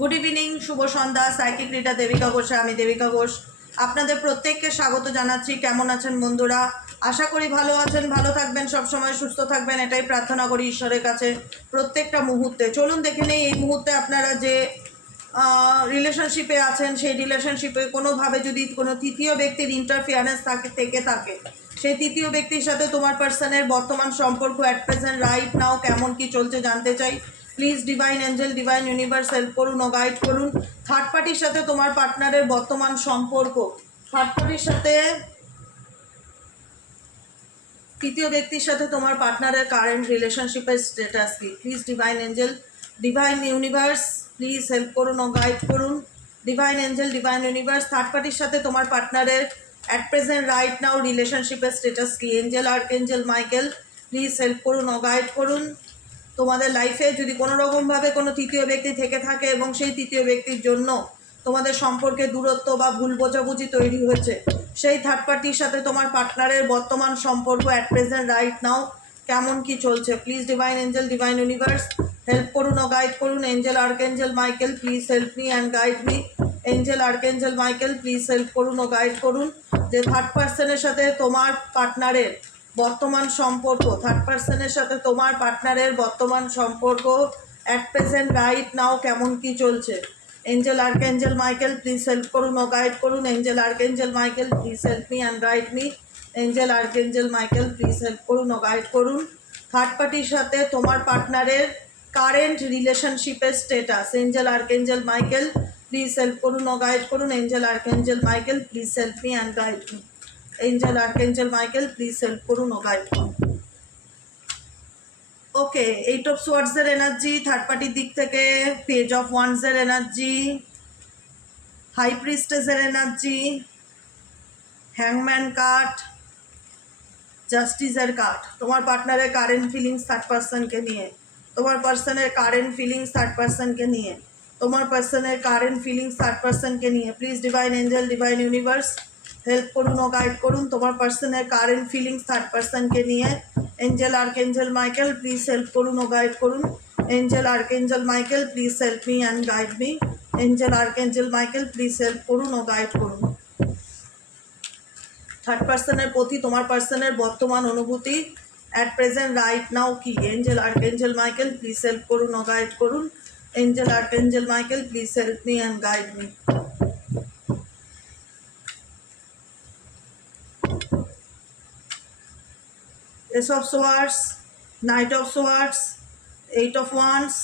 Good evening, শুভ সন্ধ্যা। Psychic reader Devika ঘোষে আমি দেবিকা ঘোষ আপনাদের প্রত্যেককে স্বাগত জানাচ্ছি। কেমন আছেন বন্ধুরা? আশা করি ভালো আছেন, ভালো থাকবেন, সব সময় সুস্থ থাকবেন, এটাই প্রার্থনা করি ঈশ্বরের কাছে প্রত্যেকটা মুহূর্তে। চলুন দেখে নেই এই মুহূর্তে আপনারা যে রিলেশনশিপে আছেন, সেই রিলেশনশিপে কোনোভাবে যদি কোনো তৃতীয় ব্যক্তির ইন্টারফিয়ারেন্স থেকে থাকে, সেই তৃতীয় ব্যক্তির সাথে তোমার পার্সনের বর্তমান সম্পর্ক অ্যাট প্রেজেন্ট রাইট নাও কেমন কি চলছে জানতে চাই। Please divine angel, divine universe help করুন ও গাইড করুন। থার্ড পার্টির সাথে তোমার পার্টনারের বর্তমান সম্পর্ক, থার্ড পার্টির সাথে তৃতীয় ব্যক্তির সাথে তোমার পার্টনারের কারেন্ট রিলেশনশিপের স্ট্যাটাস কি? Please divine angel, divine universe please help করুন ও গাইড করুন। Divine angel, divine universe, third পার্টির সাথে তোমার পার্টনারের অ্যাট প্রেজেন্ট রাইট নাও রিলেশনশিপের স্ট্যাটাস কি? Angel, archangel Michael please help করুন ও গাইড করুন। তোমাদের লাইফে যদি কোনো রকমভাবে কোনো তৃতীয় ব্যক্তি থেকে থাকে এবং সেই তৃতীয় ব্যক্তির জন্য তোমাদের সম্পর্কে দূরত্ব বা ভুল বোঝাবুঝি তৈরি হয়েছে, সেই থার্ড পার্টির সাথে তোমার পার্টনারের বর্তমান সম্পর্ক অ্যাট প্রেজেন্ট রাইট নাও কেমন কি চলছে? Please divine angel, divine universe help করুন ও গাইড করুন। Angel, archangel Michael please help me and guide me. Angel, archangel Michael please help করুন ও গাইড করুন। যে থার্ড পার্সনের সাথে তোমার পার্টনারের বর্তমান সম্পর্ক, থার্ড পার্সনের সাথে তোমার পার্টনারের বর্তমান সম্পর্ক অ্যাট প্রেজেন্ট রাইট নাও কেমন কি চলছে? Angel, archangel Michael please help করুন ও গাইড করুন। Angel, archangel Michael please help me and guide me. Angel, archangel Michael please help করুন ও গাইড করুন। থার্ড পার্টির সাথে তোমার পার্টনারের কারেন্ট রিলেশনশিপের status. Angel, archangel Michael please help করুন ও গাইড করুন। Angel, archangel Michael please help me and guide me. Angel, archangel Michael please help করুন ও গাইড করুন। ওকে, 8 অফ সোয়ার্ডসের এনার্জি থার্ড পার্টির দিক থেকে, পেজ অফ ওয়ান্ডসের এনার্জি, হাই প্রিস্টেসের এনার্জি, হ্যাংম্যান কার্ড, জাস্টিসের কার্ড। তোমার পার্টনারের কারেন্ট ফিলিংস থার্ড পার্সনকে নিয়ে, তোমার পার্সনের কারেন্ট ফিলিংস থার্ড পার্সনকে নিয়ে, তোমার পার্সনের কারেন্ট ফিলিংস থার্ড পার্সনকে নিয়ে। Please divine angel, divine universe help করুন ও গাইড করুন তোমার পার্সনের কারেন্ট ফিলিংস থার্ড পার্সনকে নিয়ে। Angel, archangel Michael please help করুন ও গাইড করুন। Angel, archangel Michael please help me and guide me. Angel, archangel Michael please help করুন ও গাইড করুন। থার্ড পার্সনের প্রতি তোমার পার্সনের বর্তমান অনুভূতি অ্যাট প্রেজেন্ট রাইট নাও কি? Angel, archangel Michael please help করুন ও গাইড করুন। Angel, archangel Michael please help me and guide me. Ace of Swords, Knight of Swords, 8 of Wands,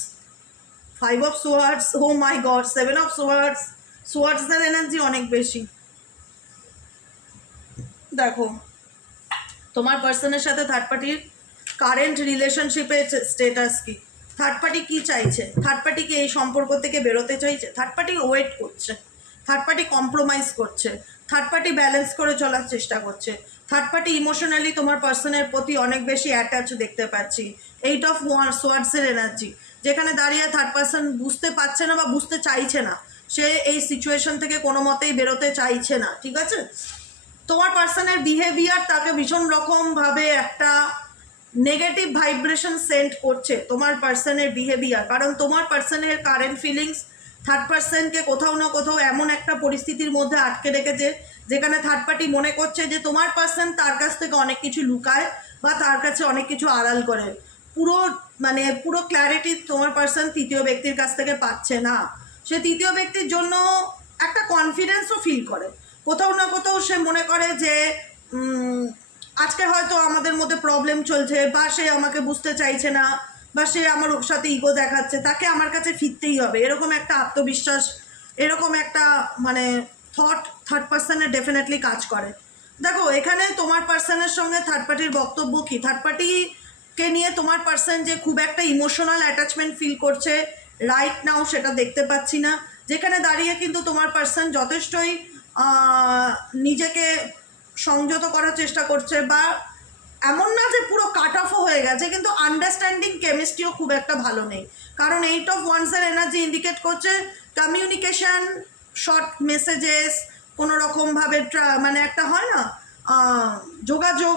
5 of Swords, oh my god, 7 of Swords, সোয়ার্ডসের energy অনেক বেশি। দেখো, তোমার পার্সনের সাথে third পার্টির কারেন্ট রিলেশনশিপের স্টেটাস কি? থার্ড পার্টি কী চাইছে? থার্ড পার্টি কি এই সম্পর্ক থেকে বেরোতে চাইছে? থার্ড পার্টি ওয়েট করছে, থার্ড পার্টি কম্প্রোমাইজ করছে, থার্ড পার্টি ব্যালেন্স করে চলার চেষ্টা করছে, থার্ড পার্টি ইমোশনালি তোমার পার্সনের প্রতি অনেক বেশি অ্যাটাচ দেখতে পাচ্ছি। 8 অফ সোয়ার্ডসের এনার্জি, যেখানে দাঁড়িয়ে থার্ড পার্সন বুঝতে পারছে না বা বুঝতে চাইছে না, সে এই সিচুয়েশন থেকে কোনো মতেই বেরোতে চাইছে না, ঠিক আছে? তোমার পার্সনের বিহেভিয়ার তাকে ভীষণ রকমভাবে একটা নেগেটিভ ভাইব্রেশন সেন্ড করছে তোমার পার্সনের বিহেভিয়ার, কারণ তোমার পার্সনের কারেন্ট ফিলিংস থার্ড পার্সনকে কোথাও না কোথাও এমন একটা পরিস্থিতির মধ্যে আটকে রেখেছে যেখানে থার্ড পার্টি মনে করছে যে তোমার পার্সন তার কাছ থেকে অনেক কিছু লুকায় বা তার কাছে অনেক কিছু আড়াল করে। পুরো ক্ল্যারিটি তোমার পার্সন তৃতীয় ব্যক্তির কাছ থেকে পাচ্ছে না। সে তৃতীয় ব্যক্তির জন্য একটা কনফিডেন্সও ফিল করে, কোথাও না কোথাও সে মনে করে যে আজকে হয়তো আমাদের মধ্যে প্রবলেম চলছে, বা সে আমাকে বুঝতে চাইছে না, বা সে আমার ওর সাথে ইগো দেখাচ্ছে, তাকে আমার কাছে ফিরতেই হবে, এরকম একটা আত্মবিশ্বাস, এরকম একটা থট থার্ড পার্সনের ডেফিনেটলি কাজ করে। দেখো, এখানে তোমার পার্সনের সঙ্গে থার্ড পার্টির বক্তব্য কী? থার্ড পার্টিকে নিয়ে তোমার পার্সন যে খুব একটা ইমোশনাল অ্যাটাচমেন্ট ফিল করছে রাইট নাও সেটা দেখতে পাচ্ছি না, যেখানে দাঁড়িয়ে কিন্তু তোমার পার্সন যথেষ্টই নিজেকে সংযত করার চেষ্টা করছে, বা এমন না যে পুরো কাট অফও হয়ে গেছে, কিন্তু আন্ডারস্ট্যান্ডিং কেমিস্ট্রিও খুব একটা ভালো নেই, কারণ 8 অফ ওয়ান্ডসের এনার্জি ইন্ডিকেট করছে কমিউনিকেশান, শর্ট মেসেজেস, কোনো রকমভাবে একটা হয় না যোগাযোগ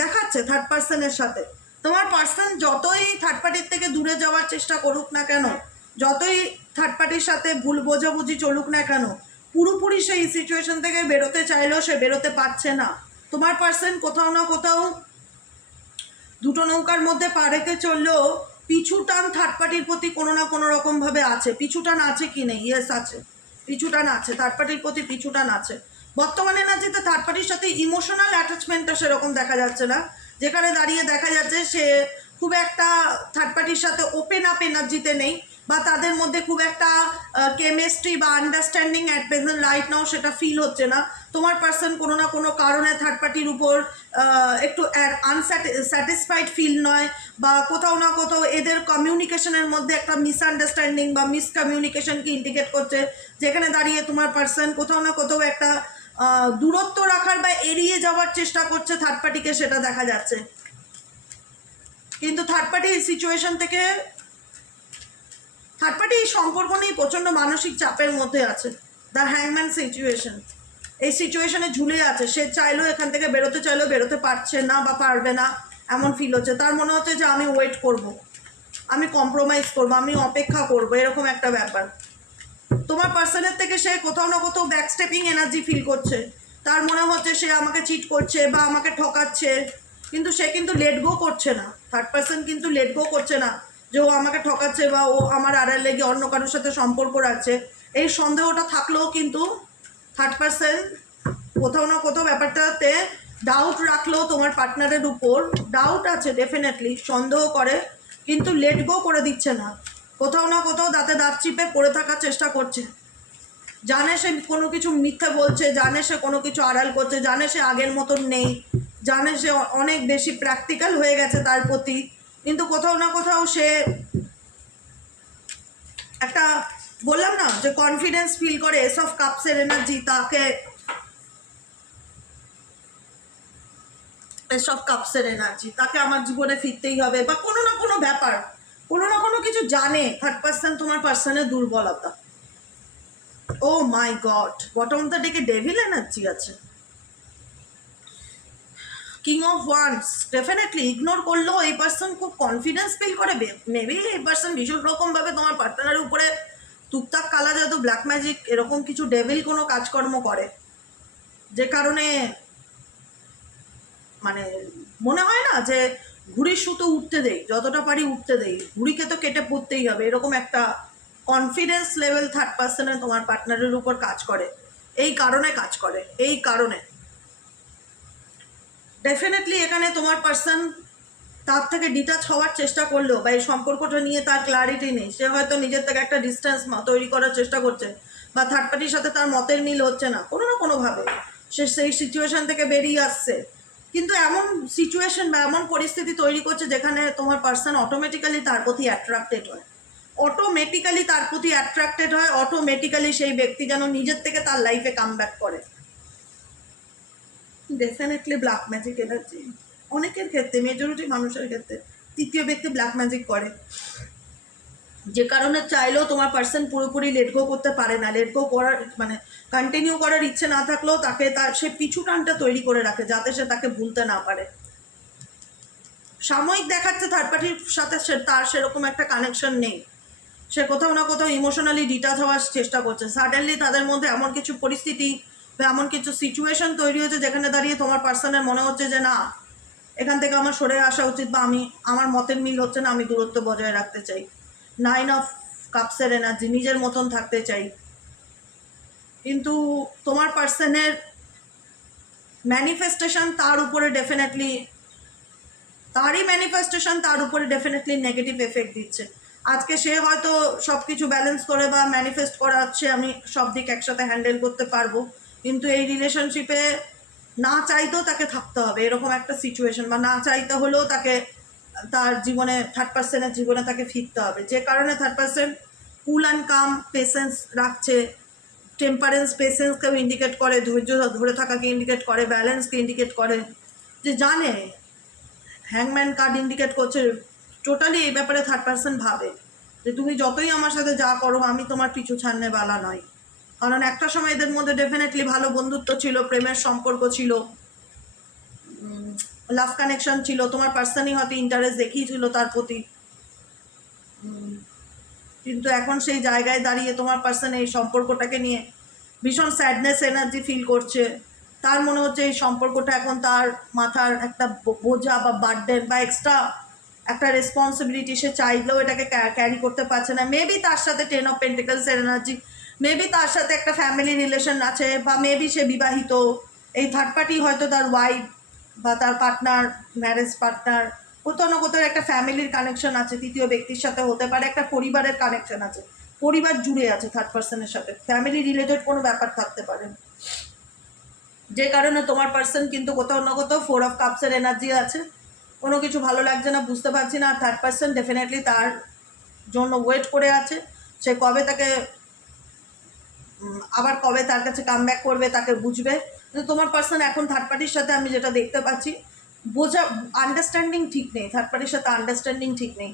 দেখাচ্ছে থার্ড পার্সনের সাথে। তোমার পার্সন যতই থার্ড পার্টির থেকে দূরে যাওয়ার চেষ্টা করুক না কেন, যতই থার্ড পার্টির সাথে ভুল বোঝাবুঝি চলুক না কেন, পুরোপুরি সেই সিচুয়েশন থেকে বেরোতে চাইলেও সে বেরোতে পারছে না। তোমার পার্সন কোথাও না কোথাও দুটো নৌকার মধ্যে পা রেখে চললেও পিছু টান থার্ড পার্টির প্রতি কোনো না কোনো রকমভাবে আছে। পিছু টান আছে কি নেই? ইয়েস আছে, পিছু টান আছে, থার্ড পার্টির প্রতি পিছু টান আছে। বর্তমানে এনার্জিতে থার্ড পার্টির সাথে ইমোশনাল অ্যাটাচমেন্টটা সেরকম দেখা যাচ্ছে না, যেখানে দাঁড়িয়ে দেখা যাচ্ছে সে খুব একটা থার্ড পার্টির সাথে ওপেন আপ এনার্জিতে নেই, বা তাদের মধ্যে খুব একটা কেমিস্ট্রি বা আন্ডারস্ট্যান্ডিং অ্যাট প্রেজেন্ট রাইট নাও সেটা ফিল হচ্ছে না। তোমার পার্সন কোনো না কোনো কারণে থার্ড পার্টির উপর একটু আনস্যাটিসফাইড ফিল নয়, বা কোথাও না কোথাও এদের কমিউনিকেশনের মধ্যে একটা মিসআন্ডারস্ট্যান্ডিং বা মিসকমিউনিকেশনকে ইন্ডিকেট করছে, যেখানে দাঁড়িয়ে তোমার পার্সন কোথাও না কোথাও একটা দূরত্ব রাখার বা এড়িয়ে যাওয়ার চেষ্টা করছে থার্ড পার্টিকে, সেটা দেখা যাচ্ছে। কিন্তু থার্ড পার্টি এই সিচুয়েশন থেকে, থার্ড পার্টি এই সম্পর্ক নিয়ে প্রচণ্ড মানসিক চাপের মধ্যে আছে। দ্য হ্যাংম্যান সিচুয়েশন, এই সিচুয়েশনে ঝুলে আছে। সে চাইলেও এখান থেকে বেরোতে চাইলেও বেরোতে পারছে না বা পারবে না, এমন ফিল হচ্ছে। তার মনে হচ্ছে যে আমি ওয়েট করব, আমি কম্প্রোমাইজ করব, আমি অপেক্ষা করব, এরকম একটা ব্যাপার। তোমার পার্সনের থেকে সে কোথাও না কোথাও ব্যাকস্টেপিং এনার্জি ফিল করছে। তার মনে হচ্ছে সে আমাকে চিট করছে বা আমাকে ঠকাচ্ছে, কিন্তু সে কিন্তু লেট গো করছে না। থার্ড পার্সন কিন্তু লেট গো করছে না যে ও আমাকে ঠকাচ্ছে বা ও আমার আড়াল লেগে অন্য কারোর সাথে সম্পর্ক রাখছে। এই সন্দেহটা থাকলেও কিন্তু থার্ড পার্সন কোথাও না কোথাও ব্যাপারটাতে ডাউট রাখলেও তোমার পার্টনারের উপর ডাউট আছে, ডেফিনেটলি সন্দেহ করে, কিন্তু লেট গো করে দিচ্ছে না। কোথাও না কোথাও দাঁতে দাঁত চিপে পড়ে থাকার চেষ্টা করছে। জানে সে কোনো কিছু মিথ্যে বলছে, জানে সে কোনো কিছু আড়াল করছে, জানে সে আগের মতন নেই, জানে সে অনেক বেশি প্র্যাকটিক্যাল হয়ে গেছে তার প্রতি, কিন্তু কোথাও না কোথাও সে একটা, বললাম না যে কনফিডেন্স ফিল করে, এস অফ কাপসের এনার্জি তাকে, এস অফ কাপসের এনার্জি তাকে আমার জীবনে ফিরতেই হবে, বা কোনো না কোনো ব্যাপার, কোনো না কোনো কিছু জানে থার্ড পার্সন তোমার পার্সনের দুর্বলতা। ও মাই গড, বটম অফ দ্য ডেকে ডেভিল এনার্জি আছে, king of wands. Definitely ignore করলেও এই পার্সন খুব কনফিডেন্স ফিল করে। মেবি এই পার্সন ভীষণ রকমভাবে তোমার পার্টনারের উপরে টুকটাক কালা জাদু, ব্ল্যাক ম্যাজিক, এরকম কিছু ডেভিল কোনো কাজকর্ম করে, যে কারণে মানে মনে হয় না যে ঘুড়ির সুতো উঠতে দেই, যতটা পারি উঠতে দেই, ঘুড়িকে তো কেটে পড়তেই হবে, এরকম একটা কনফিডেন্স লেভেল থার্ড পার্সনে তোমার পার্টনারের উপর কাজ করে। এই কারণে কাজ করে, এই কারণে ডেফিনেটলি এখানে তোমার পার্সন তার থেকে ডিটাচ হওয়ার চেষ্টা করলেও, বা এই সম্পর্কটা নিয়ে তার ক্লারিটি নেই, সে হয়তো নিজের থেকে একটা ডিস্টেন্স তৈরি করার চেষ্টা করছে, বা থার্ড পার্টির সাথে তার মতের মিল হচ্ছে না, কোনো না কোনোভাবে সে সেই সিচুয়েশন থেকে বেরিয়ে আসছে। কিন্তু এমন সিচুয়েশন বা এমন পরিস্থিতি তৈরি করছে যেখানে তোমার পার্সন অটোমেটিক্যালি তার প্রতি অ্যাট্রাক্টেড হয়, অটোমেটিক্যালি তার প্রতি অ্যাট্রাক্টেড হয়, অটোমেটিক্যালি সেই ব্যক্তি যেন নিজের থেকে তার লাইফে কাম ব্যাক করে। ডেফিনেটলি ব্ল্যাক ম্যাজিক এনার্জি অনেকের ক্ষেত্রে, মেজরিটি মানুষের ক্ষেত্রে তৃতীয় ব্যক্তি ব্ল্যাক ম্যাজিক করে, যে কারণে চাইলেও তোমার পার্সন পুরোপুরি লেট গো করতে পারে না। লেট গো করার মানে কন্টিনিউ করার ইচ্ছে না থাকলেও তাকে তার সে পিছু টানটা তৈরি করে রাখে, যাতে সে তাকে ভুলতে না পারে। সাময়িক দেখাচ্ছে থার্ড পার্টির সাথে তার সেরকম একটা কানেকশন নেই, সে কোথাও না কোথাও ইমোশনালি ডিটাচ হওয়ার চেষ্টা করছে। সাডেনলি তাদের মধ্যে এমন কিছু পরিস্থিতি বা এমন কিছু সিচুয়েশন তৈরি হয়েছে যেখানে দাঁড়িয়ে তোমার পার্সনের মনে হচ্ছে যে না, এখান থেকে আমার সরে আসা উচিত, বা আমি আমার মতের মিল হচ্ছে না, আমি দূরত্ব বজায় রাখতে চাই। 9 অফ কাপসের এনার্জি, নিজের মতন থাকতে চাই। কিন্তু তোমার পার্সনের ম্যানিফেস্টেশন তার উপরে ডেফিনেটলি, তারই ম্যানিফেস্টেশন তার উপরে ডেফিনেটলি নেগেটিভ এফেক্ট দিচ্ছে। আজকে সে হয়তো সব কিছু ব্যালেন্স করে বা ম্যানিফেস্ট করা হচ্ছে আমি সব দিক একসাথে হ্যান্ডেল করতে পারবো, কিন্তু এই রিলেশনশিপে না চাইতেও তাকে থাকতে হবে, এরকম একটা সিচুয়েশন, বা না চাইতে হলেও তাকে তার জীবনে থার্ড পার্সনের জীবনে তাকে ফিরতে হবে। যে কারণে third person cool and calm patience রাখছে। টেম্পারেন্স পেশেন্সকেও ইন্ডিকেট করে, ধৈর্য ধরে থাকাকে ইন্ডিকেট করে, ব্যালেন্সকে ইন্ডিকেট করে, যে জানে হ্যাংম্যান কার্ড ইন্ডিকেট করছে টোটালি এই ব্যাপারে থার্ড পার্সন ভাবে যে তুমি যতই আমার সাথে যা করো আমি তোমার পিছু ছাড়নে বালা নয়। কারণ একটা সময় এদের মধ্যে ডেফিনেটলি ভালো বন্ধুত্ব ছিল, প্রেমের সম্পর্ক ছিল, লাভ কানেকশন ছিল, তোমার পার্সনই হয়তো ইন্টারেস্ট দেখিয়েছিল তার প্রতি, কিন্তু এখন সেই জায়গায় দাঁড়িয়ে তোমার পার্সন এই সম্পর্কটাকে নিয়ে ভীষণ স্যাডনেস এনার্জি ফিল করছে। তার মনে হচ্ছে এই সম্পর্কটা এখন তার মাথার একটা বোঝা বা বার্ডেন বা এক্সট্রা একটা রেসপন্সিবিলিটি, সে চাইলেও এটাকে ক্যারি করতে পারছে না। মেবি তার সাথে 10 অফ পেন্টিকলসের এনার্জি, মেবি তার সাথে একটা ফ্যামিলি রিলেশন আছে, বা মেবি সে বিবাহিত। এই থার্ড পার্টি হয়তো তার ওয়াইফ বা তার পার্টনার, ম্যারেজ পার্টনার, কোথাও না কোথাও একটা ফ্যামিলির কানেকশন আছে, তৃতীয় ব্যক্তির সাথে হতে পারে, একটা পরিবারের কানেকশন আছে, পরিবার জুড়ে আছে থার্ড পার্সনের সাথে, ফ্যামিলি রিলেটেড কোনো ব্যাপার থাকতে পারে। যে কারণে তোমার পার্সন কিন্তু কোথাও না কোথাও 4 অফ কাপসের এনার্জি আছে, কোনো কিছু ভালো লাগছে না, বুঝতে পারছি না। আর থার্ড পার্সন ডেফিনেটলি তার জন্য ওয়েট করে আছে, সে কবে তাকে আবার কবে তার কাছে কাম ব্যাক করবে, তাকে বুঝবে। কিন্তু তোমার পার্সন এখন থার্ড পার্টির সাথে আমি যেটা দেখতে পাচ্ছি, বোঝা আন্ডারস্ট্যান্ডিং ঠিক নেই, থার্ড পার্টির সাথে আন্ডারস্ট্যান্ডিং ঠিক নেই।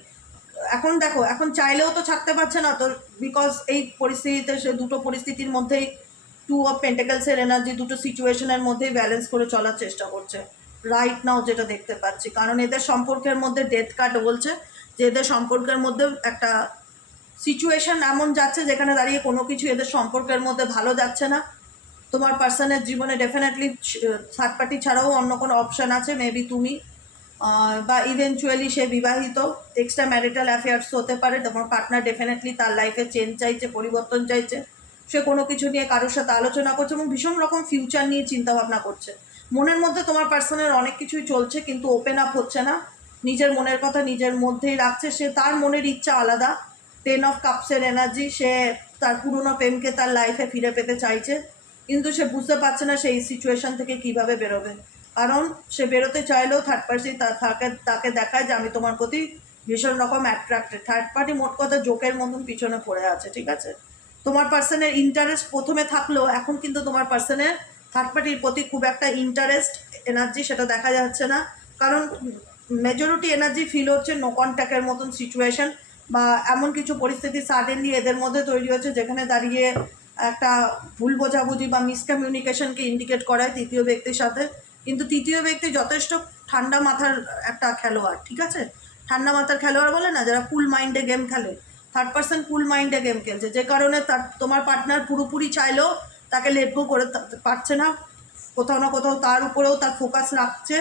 এখন দেখো, এখন চাইলেও তো ছাড়তে পারছে না তো, বিকজ এই পরিস্থিতিতে সে দুটো পরিস্থিতির মধ্যেই 2 অফ পেন্টাকলসের এনার্জি, দুটো সিচুয়েশনের মধ্যেই ব্যালেন্স করে চলার চেষ্টা করছে রাইট নাও, যেটা দেখতে পাচ্ছি। কারণ এদের সম্পর্কের মধ্যে ডেথ কার্ড বলছে যে এদের সম্পর্কের মধ্যে একটা সিচুয়েশন এমন যাচ্ছে যেখানে দাঁড়িয়ে কোনো কিছু এদের সম্পর্কের মধ্যে ভালো যাচ্ছে না। তোমার পার্সনের জীবনে ডেফিনেটলি থার্ড পার্টি ছাড়াও অন্য কোনো অপশান আছে, মেবি তুমি, বা ইভেনচুয়ালি সে বিবাহিত, এক্সট্রা ম্যারিটাল অ্যাফেয়ার্স হতে পারে। তোমার পার্টনার ডেফিনেটলি তার লাইফে চেঞ্জ চাইছে, পরিবর্তন চাইছে, সে কোনো কিছু নিয়ে কারোর সাথে আলোচনা করছে এবং ভীষণ রকম ফিউচার নিয়ে চিন্তাভাবনা করছে। মনের মধ্যে তোমার পার্সনের অনেক কিছুই চলছে, কিন্তু ওপেন আপ হচ্ছে না, নিজের মনের কথা নিজের মধ্যেই রাখছে। সে তার মনের ইচ্ছা আলাদা, 10 অফ কাপসের এনার্জি, সে তার পুরনো প্রেমকে তার লাইফে ফিরে পেতে চাইছে, কিন্তু সে বুঝতে পারছে না সেই সিচুয়েশন থেকে কিভাবে বেরোবে। কারণ সে বেরোতে চাইলেও থার্ড পার্টি তাকে দেখায় যে আমি তোমার প্রতি ভীষণ রকম অ্যাট্রাক্টেড। থার্ড পার্টি মোট কথা জোকের মতন পিছনে পড়ে আছে, ঠিক আছে। তোমার পার্সনের ইন্টারেস্ট প্রথমে থাকলেও এখন কিন্তু তোমার পার্সনের থার্ড পার্টির প্রতি খুব একটা ইন্টারেস্ট এনার্জি সেটা দেখা যাচ্ছে না। কারণ মেজরিটি এনার্জি ফিল হচ্ছে নো কন্ট্যাক্টের মতন সিচুয়েশন, বা এমন কিছু পরিস্থিতি সাডেনলি এদের মধ্যে তৈরি হচ্ছে যেখানে দাঁড়িয়ে একটা ভুল বোঝাবুঝি বা মিসকমিউনিকেশনকে ইন্ডিকেট করায় তৃতীয় ব্যক্তির সাথে। কিন্তু তৃতীয় ব্যক্তি যথেষ্ট ঠান্ডা মাথার একটা খেলোয়াড়, ঠিক আছে। ঠান্ডা মাথার খেলোয়াড় বলে না, যারা কুল মাইন্ডে গেম খেলে, থার্ড পার্সন কুল মাইন্ডে গেম খেলছে, যে কারণে তোমার পার্টনার পুরোপুরি চাইলেও তাকে লেট গো করে পারছে না। কোথাও না কোথাও তার উপরেও তার ফোকাস রাখছে।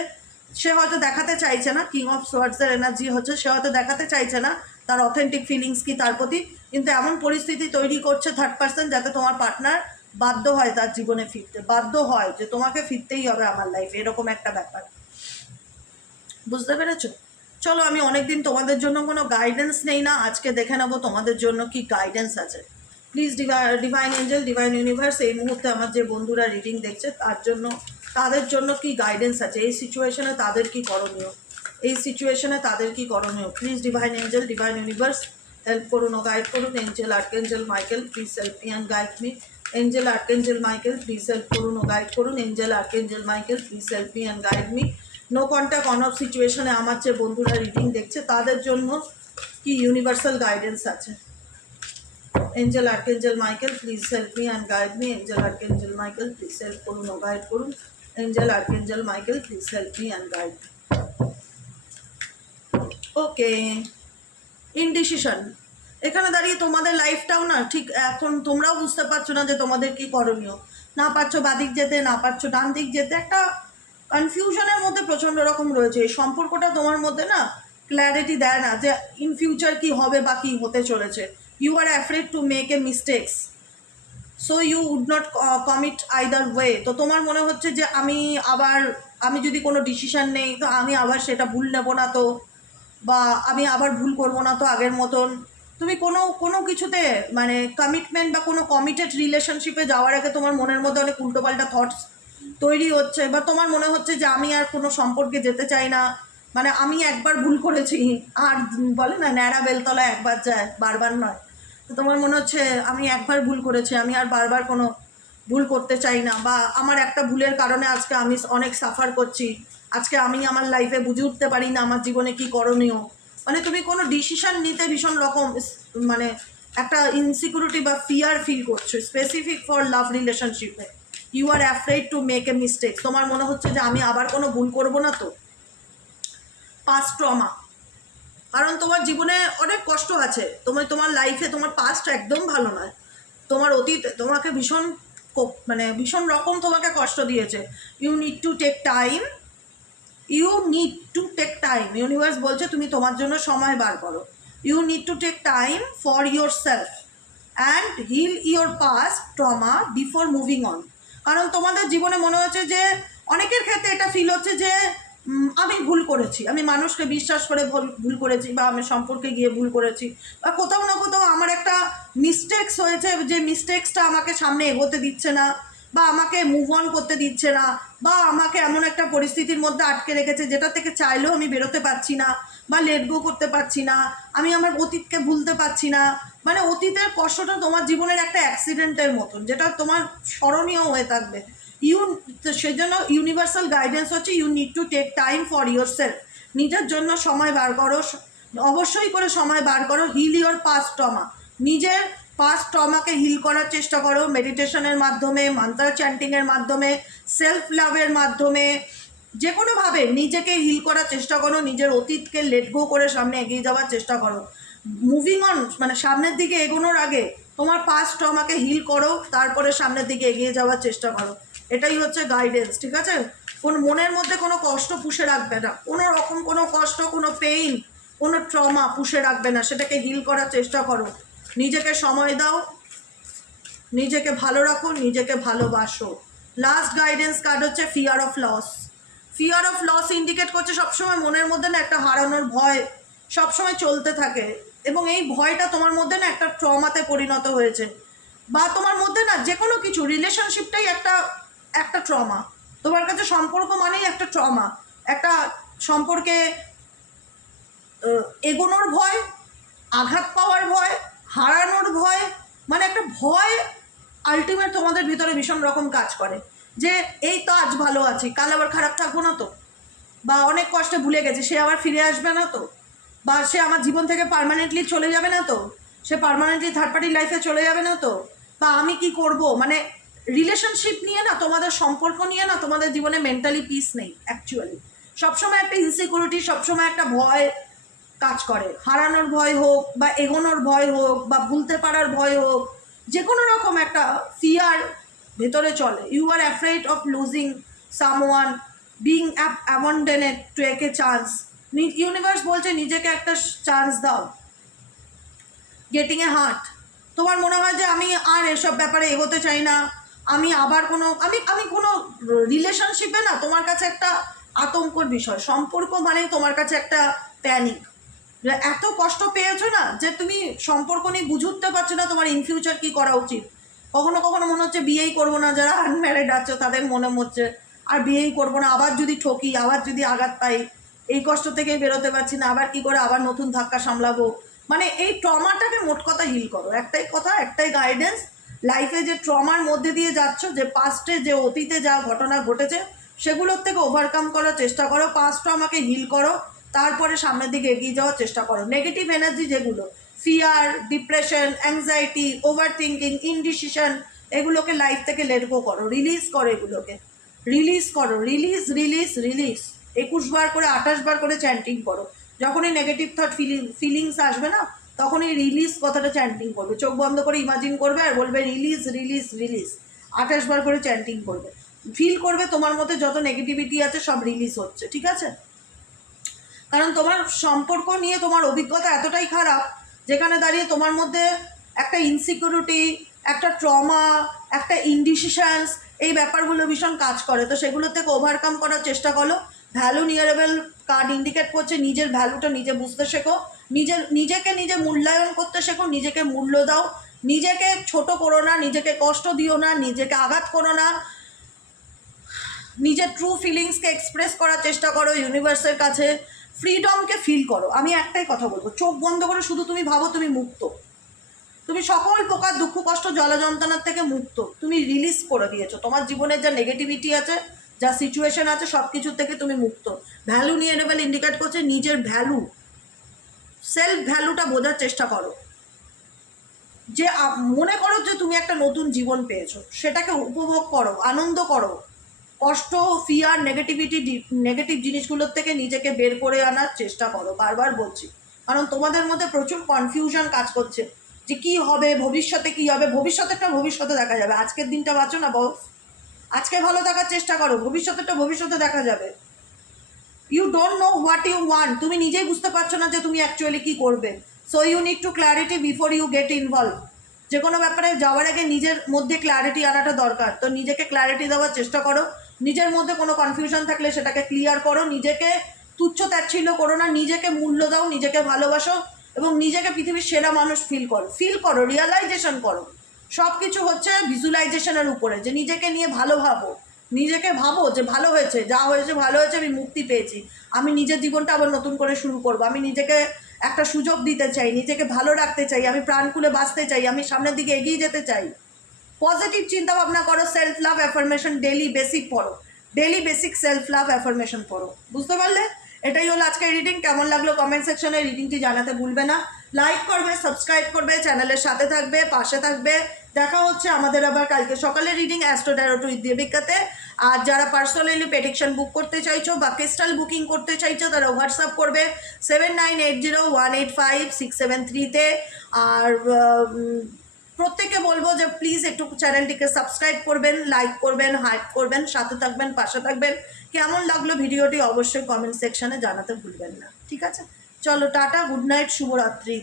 সে হয়তো দেখাতে চাইছে না, কিং অফ সোয়ার্ডসের এনার্জি হচ্ছে, সে হয়তো দেখাতে চাইছে না তার অথেন্টিক ফিলিংস কি তার প্রতি, কিন্তু এমন পরিস্থিতি তৈরি করছে থার্ড পার্সন যাতে তোমার পার্টনার বাধ্য হয় তার জীবনে ফিরতে, বাধ্য হয় যে তোমাকে ফিরতেই হবে আমার লাইফে, এরকম একটা ব্যাপার। বুঝতে পেরেছো? চলো, আমি অনেকদিন তোমাদের জন্য কোনো গাইডেন্স নেই না, আজকে দেখে নেবো তোমাদের জন্য কি গাইডেন্স আছে। Please divine angel, divine universe, এই মুহূর্তে আমার যে বন্ধুরা রিডিং দেখছে তাদের জন্য কি গাইডেন্স আছে, এই সিচুয়েশনে তাদের কি করণীয়, এই সিচুয়েশনে তাদের কি করণীয়। Please divine angel, divine universe, help করুন ও গাইড করুন। Angel archangel Michael, please help me and guide me. Angel archangel Michael, please help করুন ও গাইড করুন। Angel archangel Michael, please help me and guide me. No contact on off সিচুয়েশনে আমার যে বন্ধুরা রিডিং দেখছে তাদের জন্য কি ইউনিভার্সাল গাইডেন্স আছে। Angel archangel Michael, please help me and guide me. Angel archangel Michael, please help করুন ও গাইড করুন। Angel archangel Michael, please help me and guide me. Okay, indecision, এখানে দাঁড়িয়ে তোমাদের লাইফটাও না ঠিক এখন তোমরাও বুঝতে পারছো না যে তোমাদের কি করণীয়। না পারছো বাদিক যেতে, না পারছো ডান দিক যেতে, একটা কনফিউশনের মধ্যে প্রচণ্ড রকম রয়েছে। এই সম্পর্কটা তোমার মধ্যে না ক্ল্যারিটি দেয় না যে ইন ফিউচার কি হবে বা কী হতে চলেছে। You are afraid to make a mistakes, so you would not commit either way. তো তোমার মনে হচ্ছে যে আমি যদি কোনো ডিসিশান নেই তো আমি আবার সেটা ভুল নেব না তো, বা আমি আবার ভুল করবো না তো আগের মতন। তুমি কোনো কিছুতে মানে কমিটমেন্ট বা কোনো কমিটেড রিলেশনশিপে যাওয়ার আগে তোমার মনের মধ্যে অনেক উল্টোপাল্টা থটস তৈরি হচ্ছে, বা তোমার মনে হচ্ছে যে আমি আর কোনো সম্পর্কে যেতে চাই না, মানে আমি একবার ভুল করেছি, আর বলে না ন্যাড়া বেলতলা একবার যায় বারবার নয়। তো তোমার মনে হচ্ছে আমি একবার ভুল করেছি, আমি আর বারবার কোনো ভুল করতে চাই না, বা আমার একটা ভুলের কারণে আজকে আমি অনেক সাফার করছি, আজকে আমি আমার লাইফে বুঝে উঠতে পারি না আমার জীবনে কি করণীয়। মানে তুমি কোনো ডিসিশন নিতে ভীষণ রকম মানে একটা ইনসিকিউরিটি বা ফিয়ার ফিল করছো, স্পেসিফিক ফর লাভ রিলেশনশিপে। You are afraid to make a mistake, তোমার মনে হচ্ছে যে আমি আবার কোনো ভুল করবো না তো। পাস্ট ট্রমা, কারণ তোমার জীবনে অনেক কষ্ট আছে, তোমার লাইফে তোমার পাস্ট একদম ভালো নয়, তোমার অতীত তোমাকে ভীষণ রকম তোমাকে কষ্ট দিয়েছে। You need to take time, universe বলছে তুমি তোমার জন্য সময় বার করো। You need to take time for yourself and heal your past trauma before moving on. কারণ তোমাদের জীবনে মনে হচ্ছে যে অনেকের ক্ষেত্রে এটা ফিল হচ্ছে যে আমি ভুল করেছি, আমি মানুষকে বিশ্বাস করে ভুল করেছি, বা আমি সম্পর্কে গিয়ে ভুল করেছি, বা কোথাও না কোথাও আমার একটা মিস্টেক্স হয়েছে, যে মিস্টেক্সটা আমাকে সামনে এগোতে দিচ্ছে না, বা আমাকে মুভ অন করতে দিচ্ছে না, বা আমাকে এমন একটা পরিস্থিতির মধ্যে আটকে রেখেছে যেটা থেকে চাইলেও আমি বেরোতে পারছি না, বা লেট গো করতে পারছি না, আমি আমার অতীতকে ভুলতে পারছি না। মানে অতীতের কষ্টটা তোমার জীবনের একটা অ্যাক্সিডেন্টের মতন, যেটা তোমার স্মরণীয় হয়ে থাকবে। সেই জন্য ইউনিভার্সাল গাইডেন্স হচ্ছে you need to take time for yourself. নিজের জন্য সময় বার করো, অবশ্যই করে সময় বার করো। হিল ইয়োর পাস্ট ট্রমা, নিজের পাস্ট ট্রমাকে হিল করার চেষ্টা করো মেডিটেশনের মাধ্যমে, মান্ত্র চ্যান্টিংয়ের মাধ্যমে, সেলফ লাভের মাধ্যমে, যে কোনোভাবে নিজেকে হিল করার চেষ্টা করো। নিজের অতীতকে লেট গো করে সামনে এগিয়ে যাওয়ার চেষ্টা করো। মুভিং অন মানে সামনের দিকে এগোনোর আগে তোমার পাস্ট ট্রমাকে হিল করো, তারপরে সামনের দিকে এগিয়ে যাওয়ার চেষ্টা করো। এটাই হচ্ছে গাইডেন্স, ঠিক আছে? মনের মধ্যে কোনো কষ্ট পুষে রাখবে না, কোনো রকম কোনো কষ্ট, কোনো পেইন, কোনো ট্রমা পুষে রাখবে না, সেটাকে হিল করার চেষ্টা করো। নিজেকে সময় দাও, নিজেকে ভালো রাখো, নিজেকে ভালোবাসো। লাস্ট গাইডেন্স কার্ড হচ্ছে fear of loss. Fear of loss indicate করছে সবসময় মনের মধ্যে না একটা হারানোর ভয় সবসময় চলতে থাকে, এবং এই ভয়টা তোমার মধ্যে না একটা ট্রমাতে পরিণত হয়েছে, বা তোমার মধ্যে না যে কোনো কিছু, রিলেশনশিপটাই একটা একটা ট্রমা। তোমার কাছে সম্পর্ক মানেই একটা ট্রমা, একটা সম্পর্কে এগোনোর ভয়, আঘাত পাওয়ার ভয়, হারানোর ভয়, মানে একটা ভয় আলটিমেট তোমাদের ভিতরে ভীষণ রকম কাজ করে, যে এই তো আজ ভালো আছি, কাল আবার খারাপ থাকবো না তো, বা অনেক কষ্টে ভুলে গেছে সে আবার ফিরে আসবে না তো, বা সে আমার জীবন থেকে পার্মানেন্টলি চলে যাবে না তো, সে পার্মানেন্টলি থার্ড পার্টির লাইফে চলে যাবে না তো, বা আমি কি করব। মানে রিলেশনশিপ নিয়ে না, তোমাদের সম্পর্ক নিয়ে না, তোমাদের জীবনে মেন্টালি পিস নেই অ্যাকচুয়ালি। সবসময় একটা ইনসিকিউরিটি, সবসময় একটা ভয় কাজ করে, হারানোর ভয় হোক, বা এগোনোর ভয় হোক, বা ভুলতে পারার ভয় হোক, যে কোনো রকম একটা ফিয়ার ভেতরে চলে। You are afraid of losing someone, being abandoned to take a chance. Universe বলছে নিজেকে একটা চান্স দাও, গেটিং এ হার্ট। তোমার মনে হয় যে আমি আর এসব ব্যাপারে এগোতে চাই না, আমি আবার কোনো আমি কোনো রিলেশনশিপে না তোমার কাছে একটা আতঙ্কর বিষয়, সম্পর্ক মানেই তোমার কাছে একটা প্যানিক। এত কষ্ট পেয়েছো না যে তুমি সম্পর্ক নিয়ে বুঝে উঠতে পারছো না তোমার ইন ফিউচার কী করা উচিত। কখনো কখনো মনে হচ্ছে বিয়েই করবো না, যারা আনম্যারিড আছো তাদের মনে হচ্ছে আর বিয়েই করবো না, আবার যদি ঠকি, আবার যদি আঘাত পাই, এই কষ্ট থেকেই বেরোতে পারছি না, আবার কি করে আবার নতুন ধাক্কা সামলাবো। মানে এই ট্রমাটাকে মোট কথা হিল করো, একটাই কথা, একটাই গাইডেন্স। লাইফে যে ট্রমার মধ্যে দিয়ে যাচ্ছ, যে পাস্টে যে অতীতে যা ঘটনা ঘটেছে সেগুলোর থেকে ওভারকাম করার চেষ্টা করো, পাস্ট ট্রমাকে হিল করো, তারপরে সামনের দিকে এগিয়ে যাওয়ার চেষ্টা করো। নেগেটিভ এনার্জি যেগুলো, fear, depression, anxiety, over thinking, indecision, এগুলোকে লাইফ থেকে লেট গো করো, রিলিজ করো, এগুলোকে রিলিজ করো, রিলিজ রিলিজ রিলিজ। 21 বার করে 28 বার করে চ্যান্টিং করো। যখনই নেগেটিভ থট ফিলিংস আসবে না, তখনই রিলিজ কথাটা চ্যান্টিং করবে, চোখ বন্ধ করে ইমাজিন করবে আর বলবে রিলিজ রিলিজ রিলিজ। 28 বার করে চ্যান্টিং করবে, ফিল করবে তোমার মধ্যে যত নেগেটিভিটি আছে সব রিলিজ হচ্ছে, ঠিক আছে? কারণ তোমার সম্পর্ক নিয়ে তোমার অভিজ্ঞতা এতটাই খারাপ, যেখানে দাঁড়িয়ে তোমার মধ্যে একটা ইনসিকিউরিটি, একটা ট্রমা, একটা ইনডিসিশনস, এই ব্যাপারগুলো ভীষণ কাজ করে। তো সেগুলো থেকে ওভারকাম করার চেষ্টা করো। ভ্যালু নিয়ারেবল কার্ড ইন্ডিকেট করছে নিজের ভ্যালুটা নিজে বুঝতে শেখো, নিজেকে নিজে মূল্যায়ন করতে শেখো, নিজেকে মূল্য দাও, নিজেকে ছোট করো না, নিজেকে কষ্ট দিও না, নিজেকে আঘাত করো না, নিজের ট্রু ফিলিংসকে এক্সপ্রেস করার চেষ্টা করো ইউনিভার্সের কাছে। ফ্রিডমকে ফিল করো। আমি একটাই কথা বলবো, চোখ বন্ধ করে শুধু তুমি ভাবো তুমি মুক্ত, তুমি সকল প্রকার দুঃখ কষ্ট জ্বালা যন্ত্রণার থেকে মুক্ত, তুমি রিলিজ করে দিয়েছো। তোমার জীবনের যা নেগেটিভিটি আছে, যা সিচুয়েশন আছে, সব কিছুর থেকে তুমি মুক্ত। ভ্যালু নিয়ে নেবেল ইন্ডিকেট করছে নিজের ভ্যালু, সেলফ ভ্যালুটা বোঝার চেষ্টা করো। যে মনে করো যে তুমি একটা নতুন জীবন পেয়েছো, সেটাকে উপভোগ করো, আনন্দ করো। কষ্ট, ফিয়ার, নেগেটিভ জিনিসগুলোর থেকে নিজেকে বের করে আনার চেষ্টা করো। বারবার বলছি, কারণ তোমাদের মধ্যে প্রচুর কনফিউশন কাজ করছে যে কী হবে, ভবিষ্যতে কী হবে। ভবিষ্যতেরটা ভবিষ্যতে দেখা যাবে, আজকের দিনটা বাঁচো না বস, আজকে ভালো থাকার চেষ্টা করো, ভবিষ্যতেরটা ভবিষ্যতে দেখা যাবে। You don't know what you want, তুমি নিজেই বুঝতে পারছো না যে তুমি অ্যাকচুয়ালি কী করবে। So you need to clarity before you get involve. যে কোনো ব্যাপারে যাওয়ার আগে নিজের মধ্যে ক্ল্যারিটি আনাটা দরকার। তো নিজেকে ক্ল্যারিটি দেওয়ার চেষ্টা করো, নিজের মধ্যে কোনো কনফিউশন থাকলে সেটাকে ক্লিয়ার করো, নিজেকে তুচ্ছ তাচ্ছিল্য করো না, নিজেকে মূল্য দাও, নিজেকে ভালোবাসো এবং নিজেকে পৃথিবীর সেরা মানুষ ফিল করো, রিয়ালাইজেশন করো। সব কিছু হচ্ছে ভিজুয়ালাইজেশনের উপরে, যে নিজেকে নিয়ে ভালো ভাবো, নিজেকে ভাবো যে ভালো হয়েছে, যা হয়েছে ভালো হয়েছে, আমি মুক্তি পেয়েছি, আমি নিজের জীবনটা আবার নতুন করে শুরু করব, আমি নিজেকে একটা সুযোগ দিতে চাই, নিজেকে ভালো রাখতে চাই, আমি প্রাণ খুলে বাঁচতে চাই, আমি সামনের দিকে এগিয়ে যেতে চাই। পজিটিভ চিন্তা ভাবনা করো, self love affirmation daily basic পড়ো, daily basic self love affirmation পড়ো। বুঝতে পারলে? এটাই হলো আজকের রিডিং। কেমন লাগলো কমেন্ট সেকশনে রিডিংটি জানাতে ভুলবে না। লাইক করবে, সাবস্ক্রাইব করবে, চ্যানেলের সাথে থাকবে, পাশে থাকবে। দেখা হচ্ছে আমাদের আবার কালকে সকালে রিডিং অ্যাস্ট্রো ট্যারো উইথ দীপিকাতে। আর যারা পার্সোনালি প্রেডিকশন বুক করতে চাইছো বা ক্রিস্টাল বুকিং করতে চাইছো তারা হোয়াটসঅ্যাপ করবে 7980185673-তে। আর প্রত্যেকে বলবো যে প্লিজ একটু চ্যানেলটিকে সাবস্ক্রাইব করবেন, লাইক করবেন, হাইপ করবেন, সাথে থাকবেন, পাশে থাকবেন। কেমন লাগলো ভিডিওটি অবশ্যই কমেন্ট সেকশনে জানাতে ভুলবেন না। ঠিক আছে, চলো টাটা, গুড নাইট, শুভরাত্রি।